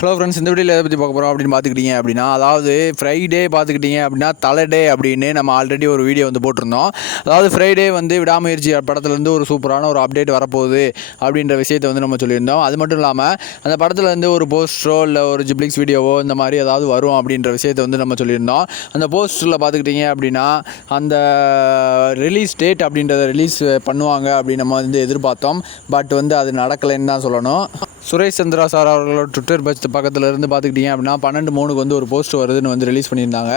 Hello friends இந்த வீடியோவில் எதை பற்றி பார்க்க போகிறோம் அப்படின்னு பார்த்துக்கிட்டீங்க அப்படின்னா அதாவது ஃப்ரைடே பார்த்துக்கிட்டீங்க அப்படின்னா தலை டே அப்படின்னு நம்ம ஆல்ரெடி ஒரு வீடியோ வந்து போட்டிருந்தோம். அதாவது ஃப்ரைடே வந்து விடாமுயற்சி படத்துலேருந்து ஒரு சூப்பரான ஒரு அப்டேட் வரப்போகுது அப்படின்ற விஷயத்தை வந்து நம்ம சொல்லியிருந்தோம். அது மட்டும் இல்லாமல் அந்த படத்துலேருந்து ஒரு போஸ்டரோ இல்லை ஒரு ஜிப்ளிக்ஸ் வீடியோவோ இந்த மாதிரி ஏதாவது வரும் அப்படின்ற விஷயத்தை வந்து நம்ம சொல்லியிருந்தோம். அந்த போஸ்டரில் பார்த்துக்கிட்டீங்க அப்படின்னா அந்த ரிலீஸ் டேட் அப்படின்றத ரிலீஸ் பண்ணுவாங்க அப்படின்னு நம்ம வந்து எதிர்பார்த்தோம். பட் வந்து அது நடக்கலைன்னு தான் சொல்லணும். சுரேஷ் சந்திரா சார் அவர்களோட ட்விட்டர் பட்ச பக்கத்தில் இருந்து பார்த்துக்கிட்டீங்க அப்படின்னா பன்னெண்டு மூணுக்கு வந்து ஒரு போஸ்ட் வருதுன்னு வந்து ரிலீஸ் பண்ணியிருந்தாங்க.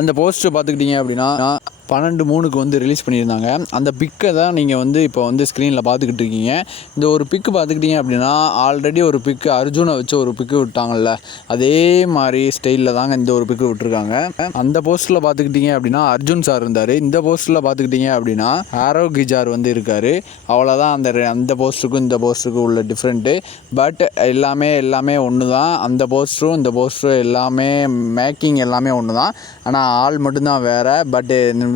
அந்த போஸ்ட் பார்த்துக்கிட்டிங்க அப்படின்னா பன்னெண்டு மூணுக்கு வந்து ரிலீஸ் பண்ணியிருந்தாங்க. அந்த பிக்கை தான் நீங்கள் வந்து இப்போ வந்து ஸ்க்ரீனில் பார்த்துக்கிட்டு இருக்கீங்க. இந்த ஒரு பிக்கு பார்த்துக்கிட்டிங்க அப்படின்னா ஆல்ரெடி ஒரு பிக்கு அர்ஜுனை வச்சு ஒரு பிக்கு விட்டாங்கல்ல. அதே மாதிரி ஸ்டைலில் தாங்க இந்த ஒரு பிக்கு விட்டுருக்காங்க. அந்த போஸ்ட்டில் பார்த்துக்கிட்டிங்க அப்படின்னா அர்ஜுன் சார் இருந்தார். இந்த போஸ்ட்டில் பார்த்துக்கிட்டீங்க அப்படின்னா ஆரோக்கிஜார் வந்து இருக்கார். அவ்வளோதான் அந்த அந்த போஸ்ட்டுக்கும் இந்த போஸ்ட்டுக்கும் உள்ள டிஃப்ரெண்ட்டு பட் எல்லாமே எல்லாமே ஒன்று தான் அந்த போஸ்டரும் இந்த போஸ்டரும் எல்லாமே மேக்கிங் எல்லாமே ஒன்று தான் ஆனால் ஆள் மட்டும்தான் வேறு. பட்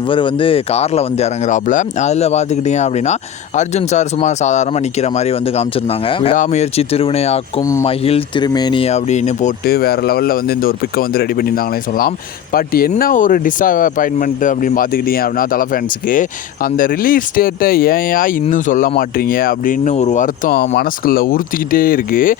இவர் வந்து காரில் வந்து இறங்குறாப்புல. அதில் பார்த்துக்கிட்டிங்க அப்படின்னா அர்ஜுன் சார் சும்மா சாதாரணமாக நிற்கிற மாதிரி வந்து காமிச்சிருந்தாங்க. விடாமுயற்சி திருவினையாக்கும் மகிழ் திருமேனி அப்படின்னு போட்டு வேறு லெவலில் வந்து இந்த ஒரு பிக்கை வந்து ரெடி பண்ணியிருந்தாங்களே சொல்லலாம். பட் என்ன ஒரு டிஸப்பாயின்மெண்ட் அப்படின்னு பார்த்துக்கிட்டிங்க அப்படின்னா தலை ஃபேன்ஸுக்கு அந்த ரிலீஸ் டேட்டை ஏன்யா இன்னும் சொல்ல மாட்டீங்க அப்படின்னு ஒரு வருத்தம் மனசுக்குள்ளே உறுத்திக்கிட்டே இருக்குது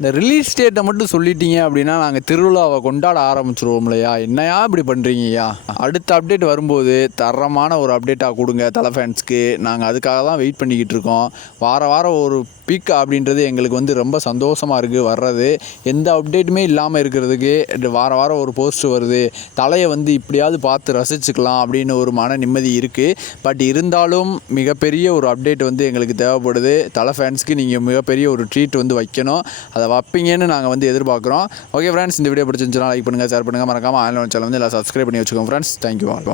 இந்த ரிலீஸ் டேட்டை மட்டும் சொல்லிட்டீங்க அப்படின்னா நாங்கள் திருவிழாவை கொண்டாட ஆரம்பிச்சிருவோம் இல்லையா என்னையா இப்படி பண்ணுறீங்கய்யா அடுத்த அப்டேட் வரும்போது தரமான ஒரு அப்டேட்டாக கொடுங்க தலை ஃபேன்ஸ்க்கு நாங்கள் அதுக்காக தான் வெயிட் பண்ணிக்கிட்டு இருக்கோம். வார வாரம் ஒரு பீக் அப்படின்றது எங்களுக்கு வந்து ரொம்ப சந்தோஷமாக இருக்குது வர்றது. எந்த அப்டேட்டுமே இல்லாமல் இருக்கிறதுக்கு வார வாரம் ஒரு போஸ்ட் வருது. தலையை வந்து இப்படியாவது பார்த்து ரசிச்சுக்கலாம் அப்படின்னு ஒரு மன நிம்மதி இருக்குது பட் இருந்தாலும் மிகப்பெரிய ஒரு அப்டேட் வந்து எங்களுக்கு தேவைப்படுது. தலை ஃபேன்ஸ்க்கு நீங்கள் மிகப்பெரிய ஒரு ட்ரீட் வந்து வைக்கணும். அதை வைப்பீங்கன்னு நாங்கள் வந்து எதிர்பார்க்குறோம். ஓகே ஃப்ரெண்ட்ஸ் இந்த வீடியோ பிடிச்சிருந்துச்சுன்னா லைக் பண்ணுங்கள் ஷேர் பண்ணுங்கள் மறக்காமல் ஆன்லைன் சேனல் வந்து எல்லாம் சப்ஸ்கிரைப் பண்ணி வச்சுக்கோங்க ஃப்ரெண்ட்ஸ் தேங்க்யூ ஆல்